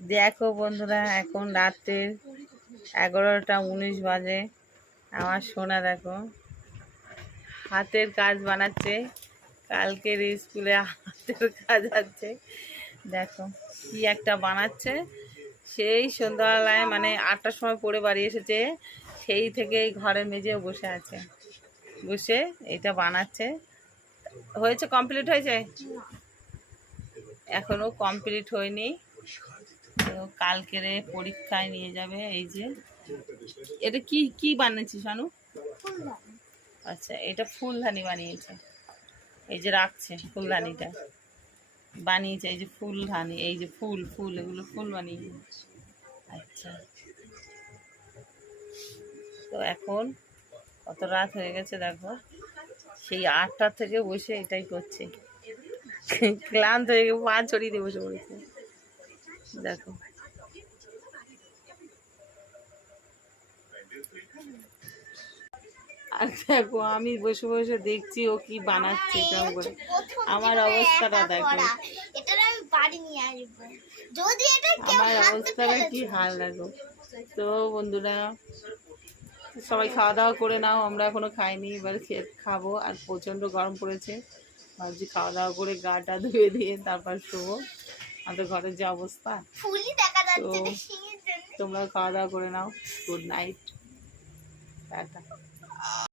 দেখো বন্ধুরা, এখন রাত্রের 11টা 19 বাজে। আমার সোনা দেখো হাতের কাজ বানাচ্ছে। কালকের স্কুলে হাতের কাজ আছে। দেখো কি একটা বানাচ্ছে। সেই সন্ধ্যাবেলায় মানে 8টার সময় পড়ে বাড়ি এসেছে, সেই থেকে এই ঘরের মেঝেও বসে আছে, বসে এটা বানাচ্ছে। হয়েছে, কমপ্লিট হয়েছে? এখনো কমপ্লিট হয়নি। তো কালকের পরীক্ষায় নিয়ে যাবে। এই যে এটা কি কি বানিয়েছিস শানু? আচ্ছা, এটা ফুলদানি বানিয়েছে। এই যে রাখছে ফুলদানিটা বানিয়েছে, এই যে ফুলদানি, এই যে ফুল ফুল এগুলো ফুল বানিয়েছে। আচ্ছা, তো এখন কত রাত হয়ে গেছে দেখো, সেই 8টা থেকে বসে এটাই করছে। ক্লান্ত হয়ে গিয়ে পা ছড়িয়ে দিয়ে বসে পড়েছে। দেখো আর দেখো আমি বসে বসে দেখছি ও কি বানাচ্ছে কেমন করে। আমার অবস্থাটা দেখো, আমার অবস্থাটা কি হাল দেখো। তো বন্ধুরা, সবাই খাওয়া দাওয়া করে নাও। আমরা এখনো খাইনি, এবার খাবো। আর প্রচণ্ড গরম পড়েছে, ভাবছি খাওয়া দাওয়া করে গাটা ধুয়ে দিয়ে তারপর শোবো। আমাদের ঘরের যে অবস্থা, তো তোমরাও খাওয়া দাওয়া করে নাও। Good night, tata.